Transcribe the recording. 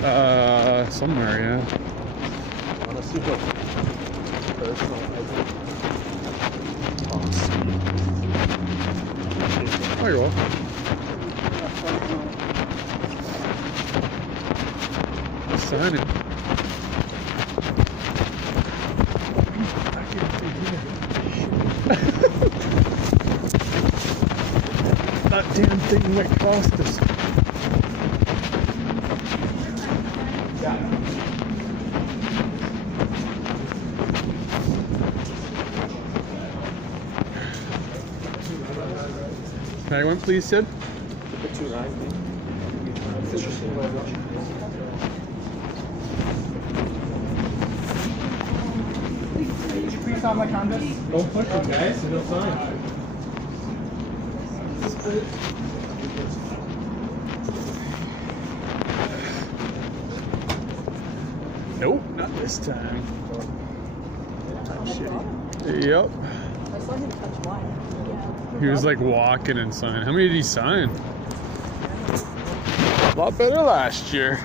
Somewhere, yeah. Wanna see what personal Oh, you're welcome. Signing. That damn thing might cost us. Can I one, please, Sid? Could you please have my canvas? Don't push it, guys. No sign. Nope, not this time. Shitty. Yep. I saw him touch wine. He was like walking and signing. How many did he sign? A lot better last year.